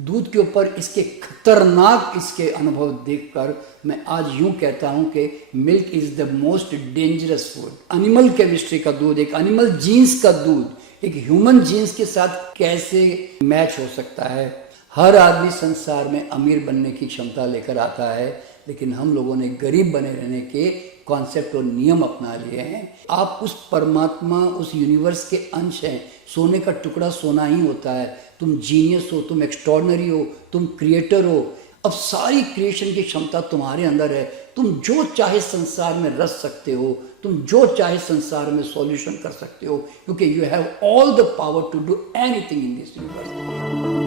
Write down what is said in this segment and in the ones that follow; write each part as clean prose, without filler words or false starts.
दूध के ऊपर इसके खतरनाक इसके अनुभव देखकर मैं आज यूं कहता हूं कि milk is the most dangerous food. Animal chemistry का दूध, एक एनिमल जीन्स का दूध एक ह्यूमन जीन्स के साथ कैसे मैच हो सकता है। हर आदमी संसार में अमीर बनने की क्षमता लेकर आता है, लेकिन हम लोगों ने गरीब बने रहने के कॉन्सेप्ट और नियम अपना लिए हैं। आप उस परमात्मा, उस यूनिवर्स के अंश हैं। सोने का टुकड़ा सोना ही होता है। तुम जीनियस हो, तुम एक्स्ट्रॉर्डनरी हो, तुम क्रिएटर हो। अब सारी क्रिएशन की क्षमता तुम्हारे अंदर है। तुम जो चाहे संसार में रच सकते हो, तुम जो चाहे संसार में सॉल्यूशन कर सकते हो, क्योंकि you have all the power to do anything in this universe.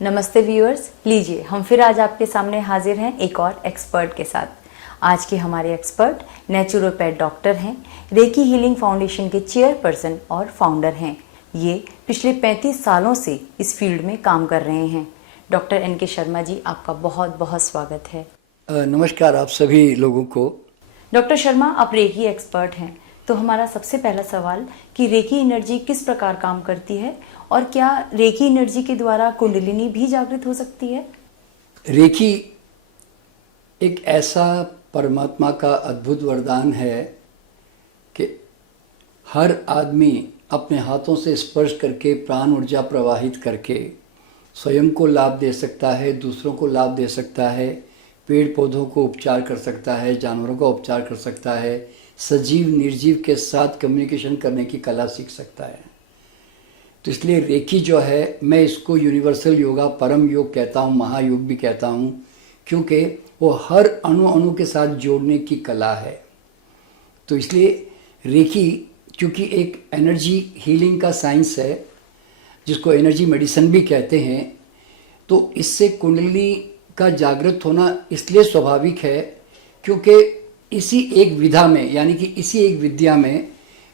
नमस्ते व्यूअर्स, लीजिए हम फिर आज आपके सामने हाजिर हैं एक और एक्सपर्ट के साथ। आज के हमारे एक्सपर्ट नेचुरोपैथ डॉक्टर हैं, रेकी हीलिंग फाउंडेशन के चेयरपर्सन और फाउंडर हैं। ये पिछले 35 सालों से इस फील्ड में काम कर रहे हैं। डॉक्टर NK शर्मा जी, आपका बहुत बहुत स्वागत है। नमस्कार आप सभी लोगों को। डॉक्टर शर्मा, आप रेकी एक्सपर्ट हैं, तो हमारा सबसे पहला सवाल कि रेकी एनर्जी किस प्रकार काम करती है और क्या रेकी एनर्जी के द्वारा कुंडलिनी भी जागृत हो सकती है? रेकी एक ऐसा परमात्मा का अद्भुत वरदान है कि हर आदमी अपने हाथों से स्पर्श करके प्राण ऊर्जा प्रवाहित करके स्वयं को लाभ दे सकता है, दूसरों को लाभ दे सकता है, पेड़ पौधों को उपचार कर सकता है, जानवरों का उपचार कर सकता है, सजीव निर्जीव के साथ कम्युनिकेशन करने की कला सीख सकता है। तो इसलिए रेकी जो है, मैं इसको यूनिवर्सल योगा, परम योग कहता हूँ, महायोग भी कहता हूँ, क्योंकि वो हर अणु अणु के साथ जोड़ने की कला है। तो इसलिए रेकी क्योंकि एक एनर्जी हीलिंग का साइंस है, जिसको एनर्जी मेडिसिन भी कहते हैं, तो इससे कुंडली का जागृत होना इसलिए स्वाभाविक है क्योंकि इसी एक विधा में, यानी कि इसी एक विद्या में,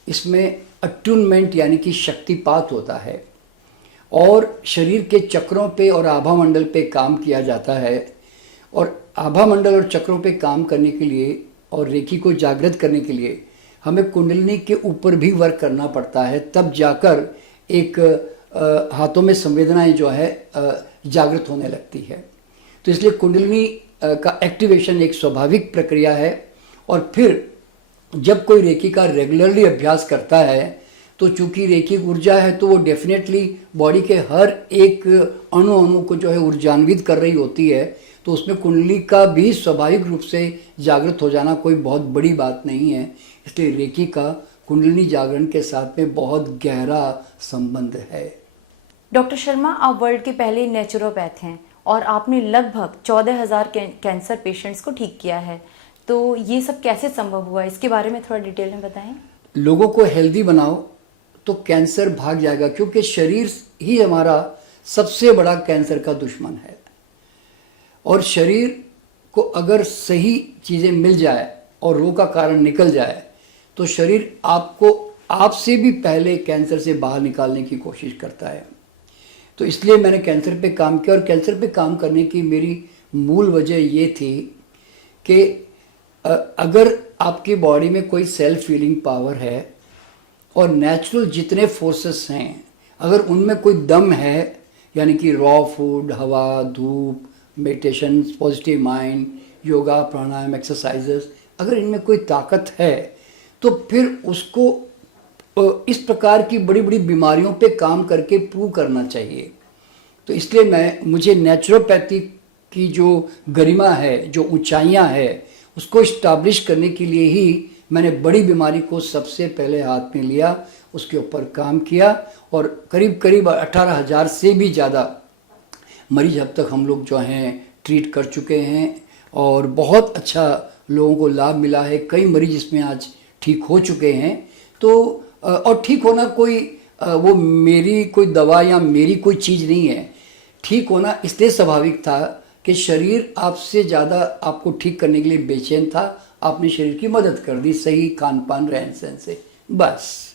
इसमें अट्यूनमेंट यानी कि शक्तिपात होता है और शरीर के चक्रों पे और आभा मंडल पे काम किया जाता है। और आभा मंडल और चक्रों पे काम करने के लिए और रेकी को जागृत करने के लिए हमें कुंडलिनी के ऊपर भी वर्क करना पड़ता है, तब जाकर एक हाथों में संवेदनाएं जो है जागृत होने लगती है। तो इसलिए कुंडलिनी का एक्टिवेशन एक स्वाभाविक प्रक्रिया है। और फिर जब कोई रेकी का रेगुलरली अभ्यास करता है, तो चूंकि रेकी ऊर्जा है, तो वो डेफिनेटली बॉडी के हर एक अणु अणु को जो है ऊर्जान्वित कर रही होती है। तो उसमें कुंडली का भी स्वाभाविक रूप से जागृत हो जाना कोई बहुत बड़ी बात नहीं है। इसलिए रेकी का कुंडलिनी जागरण के साथ में बहुत गहरा संबंध है। डॉक्टर शर्मा, आप वर्ल्ड के पहले नेचुरोपैथ हैं और आपने लगभग 14,000 कैंसर पेशेंट्स को ठीक किया है। तो ये सब कैसे संभव हुआ, इसके बारे में थोड़ा डिटेल में बताएं। लोगों को हेल्दी बनाओ तो कैंसर भाग जाएगा, क्योंकि शरीर ही हमारा सबसे बड़ा कैंसर का दुश्मन है। और शरीर को अगर सही चीज़ें मिल जाए और रोग का कारण निकल जाए, तो शरीर आपको आपसे भी पहले कैंसर से बाहर निकालने की कोशिश करता है। तो इसलिए मैंने कैंसर पे काम किया, और कैंसर पे काम करने की मेरी मूल वजह ये थी कि अगर आपकी बॉडी में कोई सेल्फ हीलिंग पावर है और नेचुरल जितने फोर्सेस हैं, अगर उनमें कोई दम है, यानी कि रॉ फूड, हवा, धूप, मेडिटेशन, पॉजिटिव माइंड, योगा, प्राणायाम, एक्सरसाइजेस, अगर इनमें कोई ताकत है, तो फिर उसको इस प्रकार की बड़ी बड़ी बीमारियों पे काम करके प्रूव करना चाहिए। तो इसलिए मुझे नेचुरोपैथी की जो गरिमा है, जो ऊंचाइयां है, उसको इस्टाब्लिश करने के लिए ही मैंने बड़ी बीमारी को सबसे पहले हाथ में लिया, उसके ऊपर काम किया। और करीब करीब 18,000 से भी ज़्यादा मरीज अब तक हम लोग जो हैं ट्रीट कर चुके हैं, और बहुत अच्छा लोगों को लाभ मिला है। कई मरीज इसमें आज ठीक हो चुके हैं। तो और ठीक होना कोई वो मेरी कोई दवा या मेरी कोई चीज़ नहीं है। ठीक होना इसलिए स्वाभाविक था कि शरीर आपसे ज़्यादा आपको ठीक करने के लिए बेचैन था। आपने शरीर की मदद कर दी सही खान पान रहन सहन से, बस।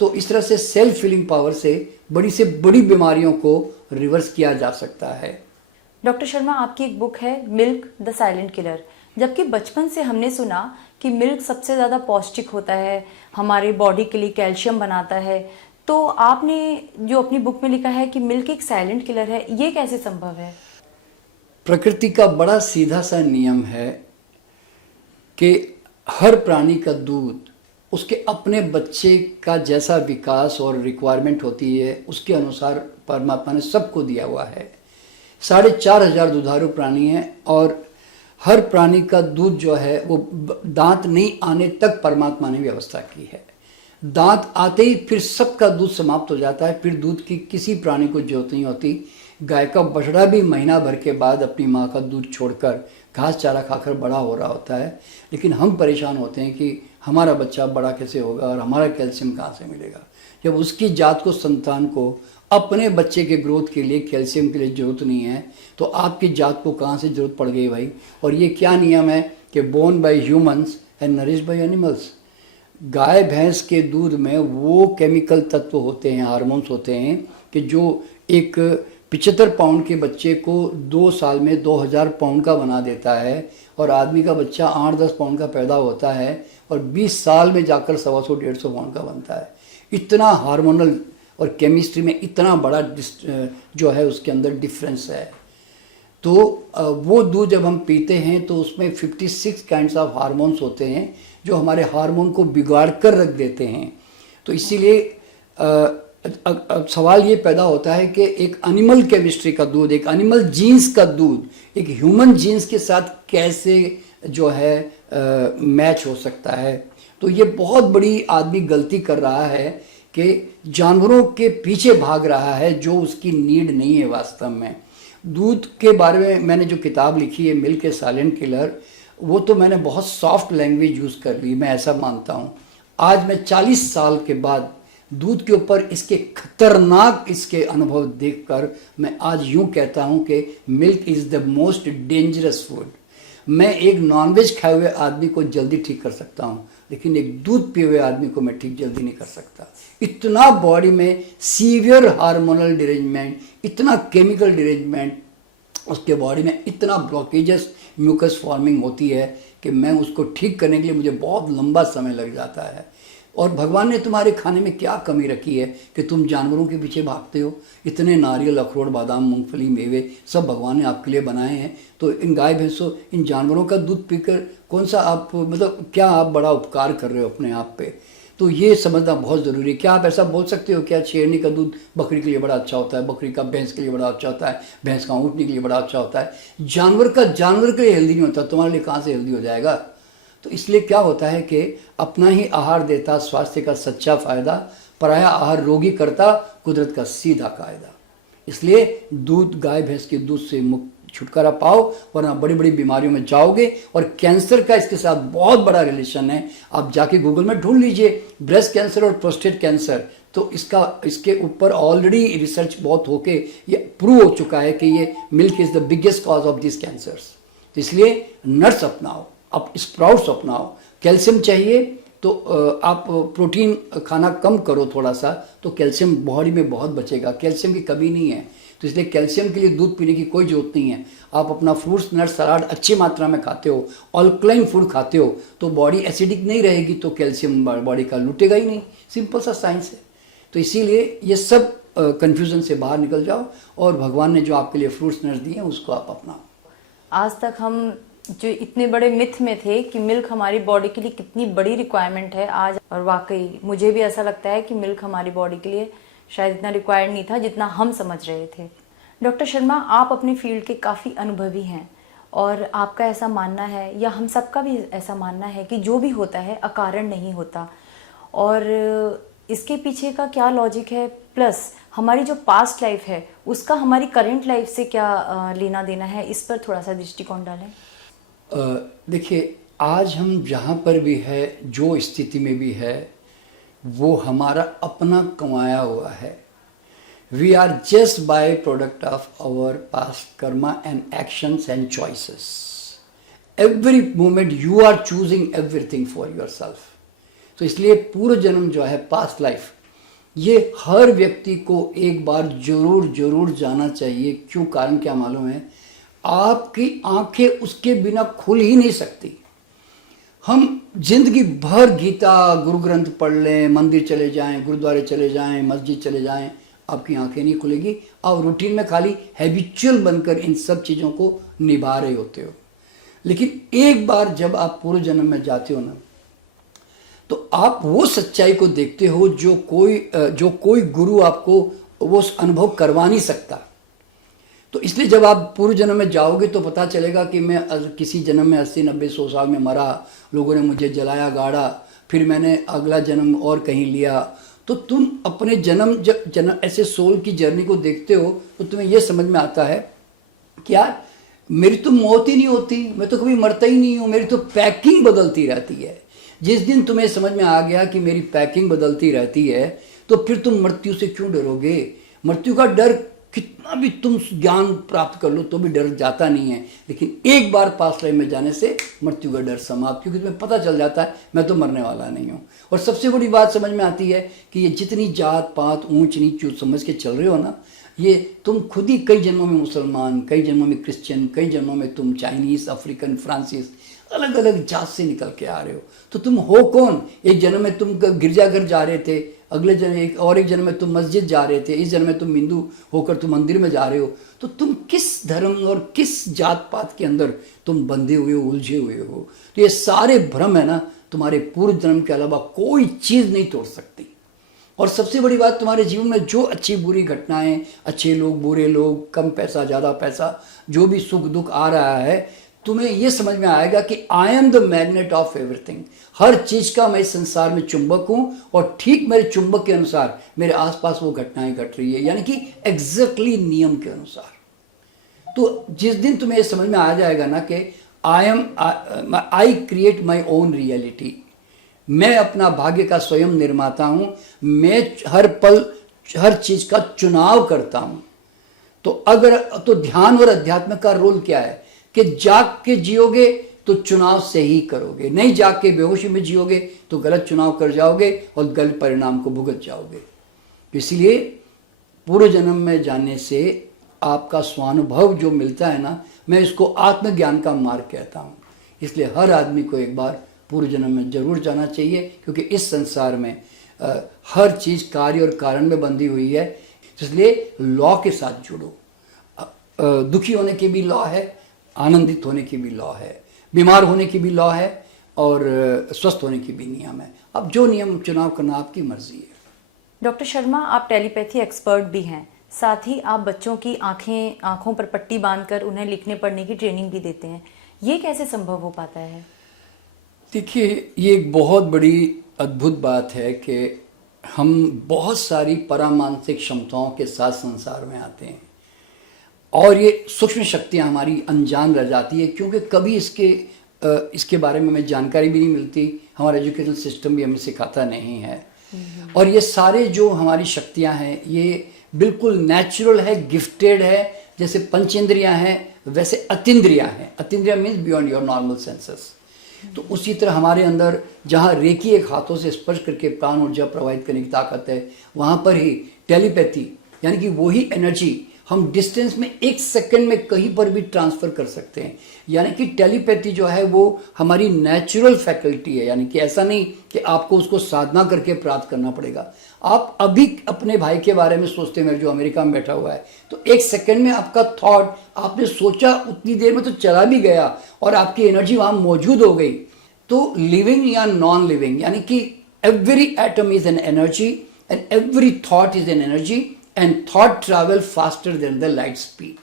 तो इस तरह से सेल्फ हीलिंग पावर से बड़ी बीमारियों को रिवर्स किया जा सकता है। डॉक्टर शर्मा, आपकी एक बुक है मिल्क द साइलेंट किलर, जबकि बचपन से हमने सुना कि मिल्क सबसे ज़्यादा पौष्टिक होता है, हमारे बॉडी के लिए कैल्शियम बनाता है। तो आपने जो अपनी बुक में लिखा है कि मिल्क एक साइलेंट किलर है, ये कैसे संभव है? प्रकृति का बड़ा सीधा सा नियम है कि हर प्राणी का दूध उसके अपने बच्चे का जैसा विकास और रिक्वायरमेंट होती है उसके अनुसार परमात्मा ने सबको दिया हुआ है। 4,500 दुधारू प्राणी हैं और हर प्राणी का दूध जो है वो दांत नहीं आने तक परमात्मा ने व्यवस्था की है। दांत आते ही फिर सबका दूध समाप्त हो जाता है, फिर दूध की किसी प्राणी को जरूरत नहीं होती। गाय का बछड़ा भी महीना भर के बाद अपनी माँ का दूध छोड़कर घास चारा खाकर बड़ा हो रहा होता है, लेकिन हम परेशान होते हैं कि हमारा बच्चा बड़ा कैसे होगा और हमारा कैल्शियम कहाँ से मिलेगा, जब उसकी जात को, संतान को अपने बच्चे के ग्रोथ के लिए कैल्शियम की जरूरत नहीं है तो आपकी जात को कहाँ से जरूरत पड़ गई भाई। और ये क्या नियम है कि born by humans and nourished by animals. गाय भैंस के दूध में वो केमिकल तत्व होते हैं, हार्मोन्स होते हैं कि जो एक 75 पाउंड के बच्चे को 2 साल में 2000 पाउंड का बना देता है और आदमी का बच्चा 8-10 पाउंड का पैदा होता है और 20 साल में जाकर 125-150 पाउंड का बनता है। इतना हार्मोनल और केमिस्ट्री में इतना बड़ा जो है उसके अंदर डिफरेंस है। तो वो दूध जब हम पीते हैं तो उसमें 56 काइंड्स ऑफ हार्मोन्स होते हैं जो हमारे हार्मोन को बिगाड़ कर रख देते हैं। तो इसीलिए अब सवाल ये पैदा होता है कि एक एनिमल केमिस्ट्री का दूध, एक एनिमल जीन्स का दूध एक ह्यूमन जीन्स के साथ कैसे जो है मैच हो सकता है। तो ये बहुत बड़ी आदमी गलती कर रहा है कि जानवरों के पीछे भाग रहा है जो उसकी नीड नहीं है वास्तव में। दूध के बारे में मैंने जो किताब लिखी है मिल्क ए साइलेंट किलर, वो तो मैंने बहुत सॉफ्ट लैंग्वेज यूज़ कर ली, मैं ऐसा मानता हूँ। आज मैं 40 साल के बाद दूध के ऊपर इसके खतरनाक इसके अनुभव देखकर मैं आज यूँ कहता हूँ कि milk is the most dangerous food. मैं एक नॉनवेज खाए हुए आदमी को जल्दी ठीक कर सकता हूँ, लेकिन एक दूध पिए हुए आदमी को मैं ठीक जल्दी नहीं कर सकता। इतना बॉडी में सीवियर हार्मोनल डिरेंजमेंट, इतना केमिकल डिरेंजमेंट, उसके बॉडी में इतना ब्लॉकेजेस, म्यूकस फॉर्मिंग होती है कि मैं उसको ठीक करने के लिए मुझे बहुत लंबा समय लग जाता है। और भगवान ने तुम्हारे खाने में क्या कमी रखी है कि तुम जानवरों के पीछे भागते हो। इतने नारियल, अखरोट, बादाम, मूंगफली, मेवे सब भगवान ने आपके लिए बनाए हैं। तो इन गाय भैंसों, इन जानवरों का दूध पीकर कौन सा आप मतलब क्या आप बड़ा उपकार कर रहे हो अपने आप पे। तो ये समझना बहुत ज़रूरी है। क्या आप ऐसा बोल सकते हो क्या शेरनी का दूध बकरी के लिए बड़ा अच्छा होता है, बकरी का भैंस के लिए बड़ा अच्छा होता है, भैंस का ऊँटनी के लिए बड़ा अच्छा होता है, जानवर का जानवर के लिए हेल्दी नहीं होता, तुम्हारे लिए कहाँ से हेल्दी हो जाएगा। तो इसलिए क्या होता है कि अपना ही आहार देता स्वास्थ्य का सच्चा फायदा, पराया आहार रोगी करता कुदरत का सीधा कायदा। इसलिए दूध, गाय भैंस के दूध से मुक्त छुटकारा पाओ, वरना बड़ी बड़ी बीमारियों में जाओगे। और कैंसर का इसके साथ बहुत बड़ा रिलेशन है। आप जाके गूगल में ढूंढ लीजिए ब्रेस्ट कैंसर और प्रोस्टेट कैंसर, तो इसके ऊपर ऑलरेडी रिसर्च बहुत होके ये प्रूव हो चुका है कि ये milk is the biggest cause of this cancers. तो इसलिए नट्स अपनाओ, आप स्प्राउट्स अपनाओ। कैल्शियम चाहिए तो आप प्रोटीन खाना कम करो थोड़ा सा, तो कैल्शियम बॉडी में बहुत बचेगा। कैल्शियम की कमी नहीं है, तो इसलिए कैल्शियम के लिए दूध पीने की कोई ज़रूरत नहीं है। आप अपना फ्रूट्स, नट्स, सलाद अच्छी मात्रा में खाते हो, अल्कलाइन फूड खाते हो, तो बॉडी एसिडिक नहीं रहेगी, तो कैल्शियम बॉडी का लूटेगा ही नहीं। सिंपल सा साइंस है। तो इसीलिए ये सब कन्फ्यूज़न से बाहर निकल जाओ और भगवान ने जो आपके लिए फ्रूट्स, नट्स दिए हैं उसको आप अपनाओ। आज तक हम जो इतने बड़े मिथ में थे कि मिल्क हमारी बॉडी के लिए कितनी बड़ी रिक्वायरमेंट है आज, और वाकई मुझे भी ऐसा लगता है कि मिल्क हमारी बॉडी के लिए शायद इतना रिक्वायर्ड नहीं था जितना हम समझ रहे थे। डॉक्टर शर्मा, आप अपनी फील्ड के काफ़ी अनुभवी हैं और आपका ऐसा मानना है, या हम सबका भी ऐसा मानना है, कि जो भी होता है अकारण नहीं होता, और इसके पीछे का क्या लॉजिक है, प्लस हमारी जो पास्ट लाइफ है उसका हमारी करंट लाइफ से क्या लेना देना है, इस पर थोड़ा सा दृष्टिकोण डालें। देखिए, आज हम जहाँ पर भी है, जो स्थिति में भी है, वो हमारा अपना कमाया हुआ है। We are just byproduct of our past karma and actions and choices. Every moment you are choosing everything for yourself. तो इसलिए पूर्व जन्म जो है, पास्ट लाइफ, ये हर व्यक्ति को एक बार जरूर जाना चाहिए। क्यों? कारण क्या मालूम है? आपकी आंखें उसके बिना खुल ही नहीं सकती। हम जिंदगी भर गीता गुरु ग्रंथ पढ़ लें, मंदिर चले जाएं, गुरुद्वारे चले जाएं, मस्जिद चले जाएं, आपकी आंखें नहीं खुलेगी। आप रूटीन में खाली हैबिचुअल बनकर इन सब चीज़ों को निभा रहे होते हो। लेकिन एक बार जब आप पूर्व जन्म में जाते हो ना, तो आप वो सच्चाई को देखते हो जो कोई गुरु आपको वो अनुभव करवा नहीं सकता। तो इसलिए जब आप पूर्व जन्म में जाओगे तो पता चलेगा कि मैं किसी जन्म में 80-90-100 साल में मरा, लोगों ने मुझे जलाया गाड़ा, फिर मैंने अगला जन्म और कहीं लिया। तो तुम अपने जन्म ऐसे सोल की जर्नी को देखते हो तो तुम्हें यह समझ में आता है कि यार मेरी तो मौत ही नहीं होती, मैं तो कभी मरता ही नहीं हूँ, मेरी तो पैकिंग बदलती रहती है। जिस दिन तुम्हें समझ में आ गया कि मेरी पैकिंग बदलती रहती है तो फिर तुम मृत्यु से क्यों डरोगे। मृत्यु का डर कितना भी तुम ज्ञान प्राप्त कर लो तो भी डर जाता नहीं है, लेकिन एक बार पास लाइफ में जाने से मृत्यु का डर समाप्त, क्योंकि तुम्हें पता चल जाता है मैं तो मरने वाला नहीं हूँ। और सबसे बड़ी बात समझ में आती है कि ये जितनी जात पात ऊंच नीच समझ के चल रहे हो ना, ये तुम खुद ही कई जन्मों में मुसलमान, कई जन्मों में क्रिश्चियन, कई जन्मों में तुम चाइनीज, अफ्रीकन, फ्रांसीस, अलग अलग जात से निकल के आ रहे हो। तो तुम हो कौन? एक जन्म में तुम गिरजाघर जा रहे थे, अगले जन्म एक जन्म में तुम मस्जिद जा रहे थे, इस जन्म में तुम हिंदू होकर तुम मंदिर में जा रहे हो। तो तुम किस धर्म और किस जात पात के अंदर तुम बंधे हुए हो, उलझे हुए हो। तो ये सारे भ्रम है ना, तुम्हारे पूर्व जन्म के अलावा कोई चीज़ नहीं तोड़ सकती। और सबसे बड़ी बात, तुम्हारे जीवन में जो अच्छी बुरी घटनाएं, अच्छे लोग, बुरे लोग, कम पैसा, ज़्यादा पैसा, जो भी सुख दुख आ रहा है, तुम्हें यह समझ में आएगा कि I am the magnet of everything. हर चीज का मैं इस संसार में चुंबक हूं और ठीक मेरे चुंबक के अनुसार मेरे आसपास वो घटनाएं घट रही है, यानी कि एग्जैक्टली नियम के अनुसार। तो जिस दिन तुम्हें यह समझ में आ जाएगा ना कि I create my own reality, मैं अपना भाग्य का स्वयं निर्माता हूं, मैं हर पल हर चीज का चुनाव करता हूं। तो ध्यान और अध्यात्म का रोल क्या है कि जाग के जियोगे तो चुनाव सही करोगे, नहीं जाग के बेहोशी में जियोगे तो गलत चुनाव कर जाओगे और गलत परिणाम को भुगत जाओगे। इसलिए पूर्व जन्म में जाने से आपका स्वानुभव जो मिलता है ना, मैं इसको आत्मज्ञान का मार्ग कहता हूँ। इसलिए हर आदमी को एक बार पूर्व जन्म में जरूर जाना चाहिए, क्योंकि इस संसार में हर चीज़ कार्य और कारण में बंधी हुई है। इसलिए लॉ के साथ जुड़ो। दुखी होने की भी लॉ है, आनंदित होने की भी लॉ है, बीमार होने की भी लॉ है और स्वस्थ होने की भी नियम है। अब जो नियम चुनाव करना आपकी मर्जी है। डॉक्टर शर्मा, आप टेलीपैथी एक्सपर्ट भी हैं, साथ ही आप बच्चों की आंखों पर पट्टी बांधकर उन्हें लिखने पढ़ने की ट्रेनिंग भी देते हैं। ये कैसे संभव हो पाता है? देखिए, ये एक बहुत बड़ी अद्भुत बात है कि हम बहुत सारी परामानसिक क्षमताओं के साथ संसार में आते हैं और ये सूक्ष्म शक्तियाँ हमारी अनजान रह जाती है, क्योंकि कभी इसके बारे में हमें जानकारी भी नहीं मिलती। हमारा एजुकेशनल सिस्टम भी हमें सिखाता नहीं है। और ये सारे जो हमारी शक्तियाँ हैं ये बिल्कुल नेचुरल है, गिफ्टेड है। जैसे पंचेंद्रियाँ हैं वैसे अतीन्द्रियाँ हैं। अतीन्द्रिया means beyond your normal senses. तो उसी तरह हमारे अंदर जहाँ रेकी एक हाथों से स्पर्श करके प्राण ऊर्जा प्रवाहित करने की ताकत है, वहाँ पर ही टेलीपैथी यानी कि वही एनर्जी हम डिस्टेंस में 1 सेकंड में कहीं पर भी ट्रांसफ़र कर सकते हैं। यानी कि टेलीपैथी जो है वो हमारी नेचुरल फैकल्टी है, यानी कि ऐसा नहीं कि आपको उसको साधना करके प्राप्त करना पड़ेगा। आप अभी अपने भाई के बारे में सोचते हैं, जो अमेरिका में बैठा हुआ है, तो 1 सेकंड में आपका थॉट आपने सोचा उतनी देर में तो चला भी गया और आपकी एनर्जी वहाँ मौजूद हो गई। तो लिविंग या नॉन लिविंग यानी कि every atom is an energy and every thought is an energy and thought travel faster than the light speed.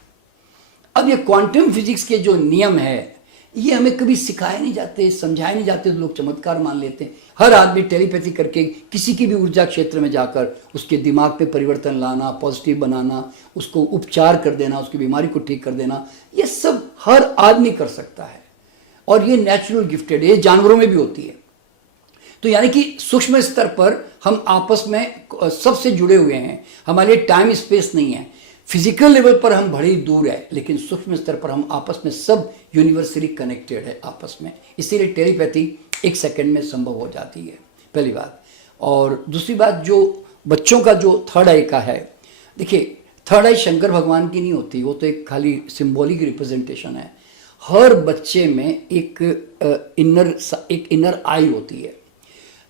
अब ये क्वांटम फिजिक्स के जो नियम है ये हमें कभी सिखाए नहीं जाते, समझाए नहीं जाते, तो लोग चमत्कार मान लेते हैं। हर आदमी टेलीपैथी करके किसी की भी ऊर्जा क्षेत्र में जाकर उसके दिमाग पे परिवर्तन लाना, पॉजिटिव बनाना, उसको उपचार कर देना, उसकी बीमारी को ठीक कर देना, ये सब हर आदमी कर सकता है और ये नेचुरल गिफ्टेड है। ये जानवरों में भी होती है। तो यानी कि सूक्ष्म स्तर पर हम आपस में सबसे जुड़े हुए हैं। हमारे लिए टाइम स्पेस नहीं है। फिजिकल लेवल पर हम बड़ी दूर है, लेकिन सूक्ष्म स्तर पर हम आपस में सब यूनिवर्सली कनेक्टेड है आपस में। इसीलिए टेलीपैथी 1 सेकंड में संभव हो जाती है, पहली बात। और दूसरी बात, जो बच्चों का जो थर्ड आई का है, देखिए थर्ड आई शंकर भगवान की नहीं होती, वो तो एक खाली सिंबॉलिक रिप्रेजेंटेशन है। हर बच्चे में एक इनर आई होती है।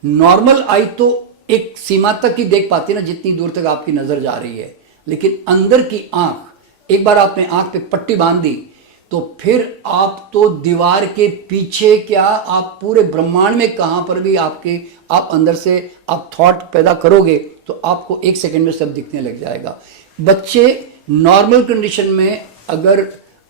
नॉर्मल आई तो एक सीमा तक ही देख पाती है ना, जितनी दूर तक आपकी नजर जा रही है, लेकिन अंदर की आंख, एक बार आपने आंख पे पट्टी बांध दी तो फिर आप तो दीवार के पीछे क्या, आप पूरे ब्रह्मांड में कहां पर भी आप अंदर से आप थॉट पैदा करोगे तो आपको एक सेकंड में सब दिखने लग जाएगा। बच्चे नॉर्मल कंडीशन में अगर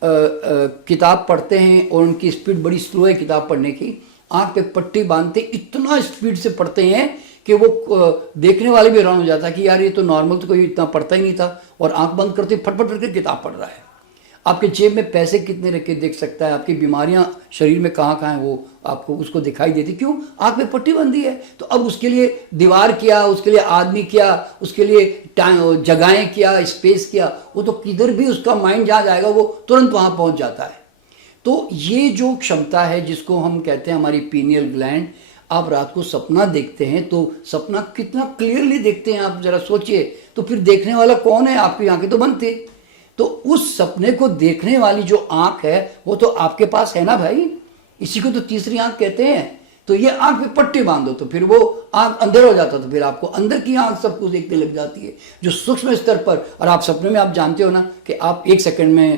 किताब पढ़ते हैं और उनकी स्पीड बड़ी स्लो है किताब पढ़ने की, आंख पे पट्टी बांधते इतना स्पीड से पढ़ते हैं कि वो देखने वाले भी हैरान हो जाता है कि यार ये तो नॉर्मल तो कोई इतना पढ़ता ही नहीं था, और आंख बंद करते फटफट करके किताब पढ़ रहा है। आपके जेब में पैसे कितने रख के देख सकता है, आपकी बीमारियां शरीर में कहाँ कहाँ हैं वो आपको उसको दिखाई देती, क्यों? आंख में पट्टी बंधी है। तो अब उसके लिए दीवार क्या, उसके लिए आदमी क्या, उसके लिए जगहें क्या, स्पेस क्या, वो तो किधर भी उसका माइंड जहाँ जाएगा वो तुरंत वहाँ पहुँच जाता है। तो ये जो क्षमता है जिसको हम कहते हैं हमारी पीनियल ग्लैंड, आप रात को सपना देखते हैं तो सपना कितना क्लियरली देखते हैं आप जरा सोचिए। तो फिर देखने वाला कौन है? आपकी आंखें तो बंद थी। तो उस सपने को देखने वाली जो आंख है वो तो आपके पास है ना भाई, इसी को तो तीसरी आंख कहते हैं। तो ये आंख पे पट्टी बांधो तो फिर वो आंख अंधेर हो जाता, तो फिर आपको अंदर की आंख सब कुछ देखने लग जाती है जो सूक्ष्म स्तर पर। और आप सपने में आप जानते हो ना कि आप एक सेकंड में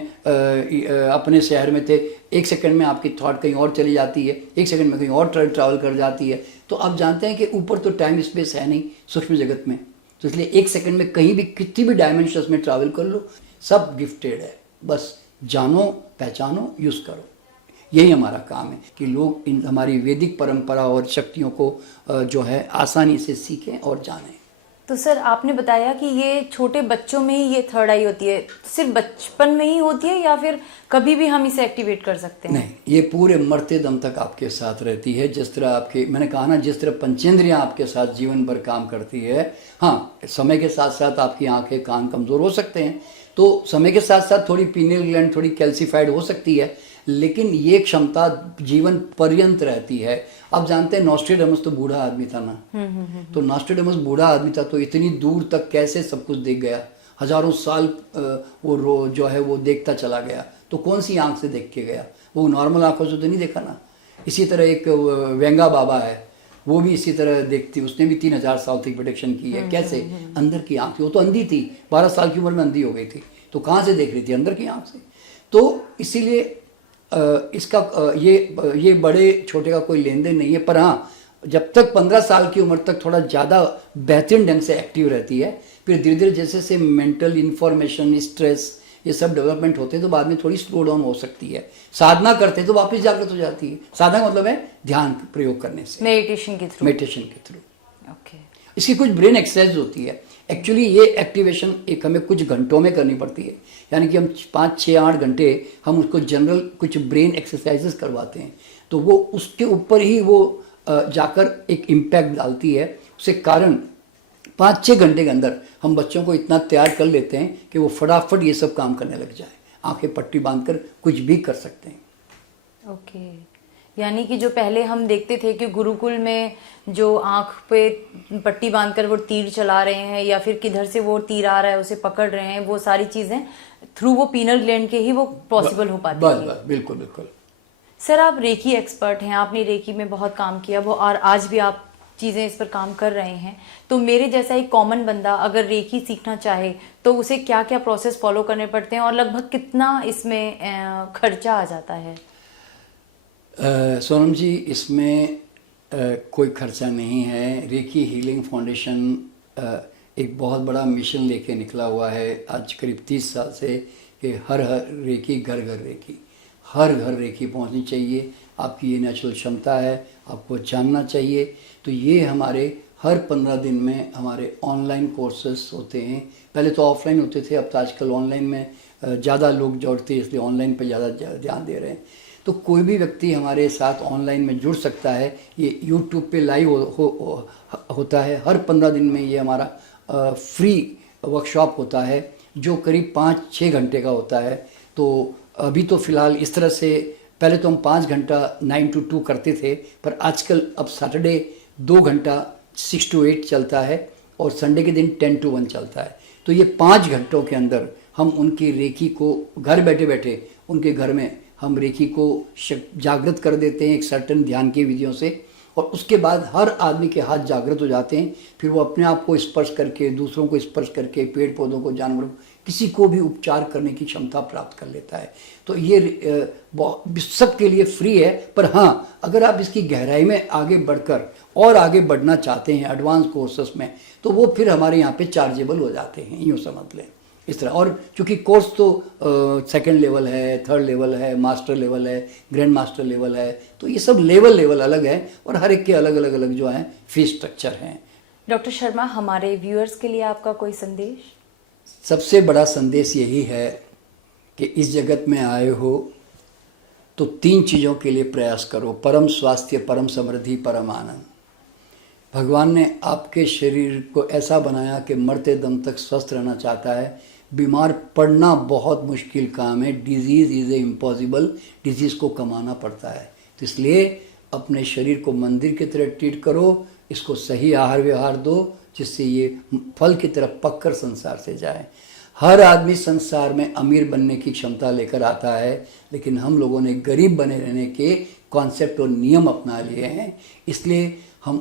अपने शहर में थे, एक सेकंड में आपकी थॉट कहीं और चली जाती है, एक सेकंड में कहीं और ट्रैवल कर जाती है। तो आप जानते हैं कि ऊपर तो टाइम स्पेस है नहीं सूक्ष्म जगत में, तो इसलिए एक सेकंड में कहीं भी कितनी भी डायमेंशंस में ट्रैवल कर लो, सब गिफ्टेड है। बस जानो, पहचानो, यूज करो। यही हमारा काम है कि लोग इन हमारी वैदिक परंपरा और शक्तियों को जो है आसानी से सीखें और जानें। तो सर आपने बताया कि ये छोटे बच्चों में ही ये थर्ड आई होती है, सिर्फ बचपन में ही होती है या फिर कभी भी हम इसे एक्टिवेट कर सकते हैं? नहीं, ये पूरे मरते दम तक आपके साथ रहती है। जिस तरह आपके, मैंने कहा ना, जिस तरह पंचेंद्रियां आपके साथ जीवन भर काम करती है। हाँ, समय के साथ साथ आपकी आंखें कान कमज़ोर हो सकते हैं, तो समय के साथ साथ थोड़ी पीनियल ग्लैंड थोड़ी कैल्सिफाइड हो सकती है, लेकिन ये क्षमता जीवन पर्यंत रहती है। आप जानते हैं नॉस्ट्रेडमस तो बूढ़ा आदमी था ना, तो नॉस्ट्रेडमस बूढ़ा आदमी था तो इतनी दूर तक कैसे सब कुछ देख गया, हजारों साल वो जो है वो देखता चला गया। तो कौन सी आंख से देख के गया? वो नॉर्मल आंखों से तो नहीं देखा ना। इसी तरह एक वेंगा बाबा है, वो भी इसी तरह देखती, उसने भी 3000 साल तक प्रोटेक्शन की है। कैसे? अंदर की आंख। वो तो अंधी थी, 12 साल की उम्र में अंधी हो गई थी, तो कहाँ से देख रही थी? अंदर की आंख से। तो इसीलिए इसका ये बड़े छोटे का कोई लेन देन नहीं है। पर हाँ, जब तक 15 साल की उम्र तक थोड़ा ज़्यादा बेहतरीन ढंग से एक्टिव रहती है, फिर धीरे धीरे जैसे से मेंटल इंफॉर्मेशन, स्ट्रेस, ये सब डेवलपमेंट होते हैं तो बाद में थोड़ी स्लो डाउन हो सकती है। साधना करते हैं तो वापस जागृत हो जाती है। साधना मतलब है ध्यान प्रयोग करने से, मेडिटेशन के थ्रू। ओके। इसकी कुछ ब्रेन एक्सरसाइज होती है। एक्चुअली ये एक्टिवेशन एक हमें कुछ घंटों में करनी पड़ती है, यानी कि हम 5, 6, 8 घंटे हम उसको जनरल कुछ ब्रेन एक्सरसाइजेस करवाते हैं, तो वो उसके ऊपर ही वो जाकर एक इम्पैक्ट डालती है। उसके कारण 5-6 घंटे के अंदर हम बच्चों को इतना तैयार कर लेते हैं कि वो फटाफट ये सब काम करने लग जाए। आंखें पट्टी बांधकर कुछ भी कर सकते हैं। ओके। यानी कि जो पहले हम देखते थे कि गुरुकुल में जो आंख पे पट्टी बांधकर वो तीर चला रहे हैं या फिर किधर से वो तीर आ रहा है उसे पकड़ रहे हैं, वो सारी चीजें थ्रू वो पीनल ग्लैंड के ही वो पॉसिबल हो पाती है। बस बिल्कुल बिल्कुल। सर आप रेकी एक्सपर्ट हैं, आपने रेकी में बहुत काम किया वो, और आज भी आप चीज़ें इस पर काम कर रहे हैं। तो मेरे जैसा एक कॉमन बंदा अगर रेकी सीखना चाहे तो उसे क्या क्या प्रोसेस फॉलो करने पड़ते हैं और लगभग कितना इसमें खर्चा आ जाता है? सोनम जी, इसमें कोई खर्चा नहीं है। रेकी हीलिंग फाउंडेशन एक बहुत बड़ा मिशन लेके निकला हुआ है आज करीब 30 साल से कि हर रेकी घर घर रेकी, हर घर रेकी पहुंचनी चाहिए। आपकी ये नेचुरल क्षमता है, आपको जानना चाहिए। तो ये हमारे हर 15 दिन में हमारे ऑनलाइन कोर्सेस होते हैं। पहले तो ऑफलाइन होते थे, अब तो आजकल ऑनलाइन में ज़्यादा लोग जुड़ते हैं, इसलिए ऑनलाइन पे ज़्यादा ध्यान दे रहे हैं। तो कोई भी व्यक्ति हमारे साथ ऑनलाइन में जुड़ सकता है। ये यूट्यूब पे लाइव होता है। हर 15 दिन में ये हमारा फ्री वर्कशॉप होता है जो करीब 5-6 घंटे का होता है। तो अभी तो फ़िलहाल इस तरह से, पहले तो हम 5 घंटा 9 to 2 करते थे, पर आजकल अब सैटरडे 2 घंटा 6 to 8 चलता है और संडे के दिन 10 to 1 चलता है। तो ये 5 घंटों के अंदर हम उनकी रेखी को घर बैठे बैठे उनके घर में हम रेखी को जागृत कर देते हैं एक सर्टन ध्यान की विधियों से, और उसके बाद हर आदमी के हाथ जागृत हो जाते हैं। फिर वो अपने आप को स्पर्श करके, दूसरों को स्पर्श करके, पेड़ पौधों को, जानवरों को, किसी को भी उपचार करने की क्षमता प्राप्त कर लेता है। तो ये सबके लिए फ्री है, पर हाँ, अगर आप इसकी गहराई में आगे बढ़कर और आगे बढ़ना चाहते हैं एडवांस कोर्सेस में, तो वो फिर हमारे यहाँ पे चार्जेबल हो जाते हैं, यूँ समझ लें इस तरह। और चूँकि कोर्स तो सेकंड लेवल है, थर्ड लेवल है, मास्टर लेवल है, ग्रैंड मास्टर लेवल है, तो ये सब लेवल अलग है और हर एक के अलग जो है फीस स्ट्रक्चर हैं। डॉक्टर शर्मा, हमारे व्यूअर्स के लिए आपका कोई संदेश? सबसे बड़ा संदेश यही है कि इस जगत में आए हो तो 3 चीज़ों के लिए प्रयास करो: परम स्वास्थ्य, परम समृद्धि, परम आनंद। भगवान ने आपके शरीर को ऐसा बनाया कि मरते दम तक स्वस्थ रहना चाहता है। बीमार पड़ना बहुत मुश्किल काम है। Disease is a impossible, disease को कमाना पड़ता है। तो इसलिए अपने शरीर को मंदिर की तरह ट्रीट करो, इसको सही आहार व्यवहार दो, जिससे ये फल की तरफ पककर संसार से जाए। हर आदमी संसार में अमीर बनने की क्षमता लेकर आता है, लेकिन हम लोगों ने गरीब बने रहने के कॉन्सेप्ट और नियम अपना लिए हैं। इसलिए हम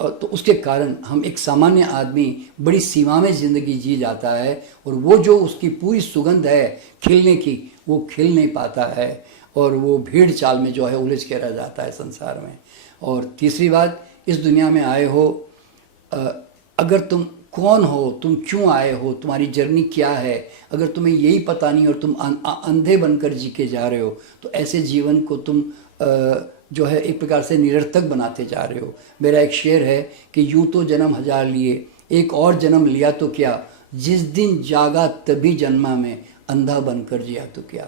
तो उसके कारण हम एक सामान्य आदमी बड़ी सीमा में ज़िंदगी जी जाता है, और वो जो उसकी पूरी सुगंध है खिलने की, वो खिल नहीं पाता है, और वो भीड़ चाल में जो है उलझ के रह जाता है संसार में। और तीसरी बात, इस दुनिया में आए हो, अगर तुम कौन हो, तुम क्यों आए हो, तुम्हारी जर्नी क्या है, अगर तुम्हें यही पता नहीं और तुम अंधे बनकर जी के जा रहे हो, तो ऐसे जीवन को तुम जो है एक प्रकार से निरर्थक बनाते जा रहे हो। मेरा एक शेर है कि यूं तो जन्म 1000 लिए, एक और जन्म लिया तो क्या, जिस दिन जागा तभी जन्मा में, अंधा बनकर जिया तो क्या।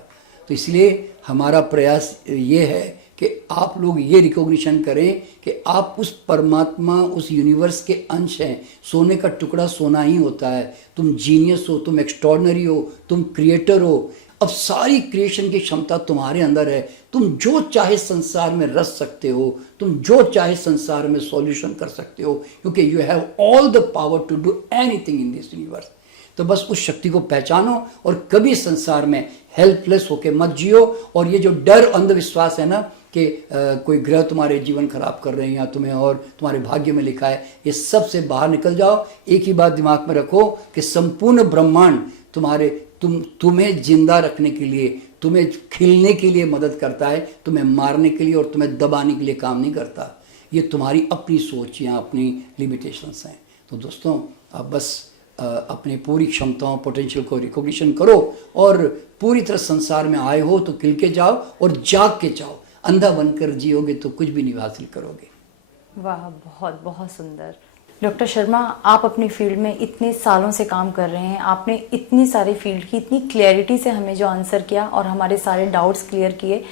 तो इसलिए हमारा प्रयास ये है कि आप लोग ये रिकॉग्निशन करें कि आप उस परमात्मा, उस यूनिवर्स के अंश हैं। सोने का टुकड़ा सोना ही होता है। तुम जीनियस हो, तुम एक्स्ट्रॉर्डनरी हो, तुम क्रिएटर हो। अब सारी क्रिएशन की क्षमता तुम्हारे अंदर है। तुम जो चाहे संसार में रच सकते हो, तुम जो चाहे संसार में सॉल्यूशन कर सकते हो, क्योंकि you have all the power to do anything in this universe. तो बस उस शक्ति को पहचानो और कभी संसार में हेल्पलेस होके मत जियो। और ये जो डर, अंधविश्वास है ना कि कोई ग्रह तुम्हारे जीवन खराब कर रहे हैं या तुम्हें और तुम्हारे भाग्य में लिखा है, ये सब से बाहर निकल जाओ। एक ही बात दिमाग में रखो कि संपूर्ण ब्रह्मांड तुम्हें जिंदा रखने के लिए, तुम्हें खिलने के लिए मदद करता है, तुम्हें मारने के लिए और तुम्हें दबाने के लिए काम नहीं करता। ये तुम्हारी अपनी सोच या अपनी लिमिटेशंस हैं। तो दोस्तों, आप बस अपने पूरी क्षमताओं, पोटेंशियल को रिकॉग्निशन करो और पूरी तरह संसार में आए हो तो खिल के जाओ और जाग के जाओ। अंधा बनकर जियोगे तो कुछ भी नहीं हासिल करोगे। वाह, बहुत बहुत सुंदर। डॉक्टर शर्मा, आप अपनी फील्ड में इतने सालों से काम कर रहे हैं, आपने इतनी सारी फील्ड की इतनी क्लैरिटी से हमें जो आंसर किया और हमारे सारे डाउट्स क्लियर किए,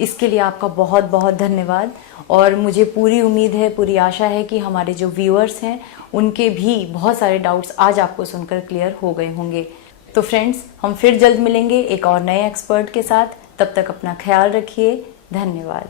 इसके लिए आपका बहुत बहुत धन्यवाद। और मुझे पूरी उम्मीद है, पूरी आशा है कि हमारे जो व्यूअर्स हैं उनके भी बहुत सारे डाउट्स आज आपको सुनकर क्लियर हो गए होंगे। तो फ्रेंड्स, हम फिर जल्द मिलेंगे एक और नए एक्सपर्ट के साथ। तब तक अपना ख्याल रखिए। धन्यवाद।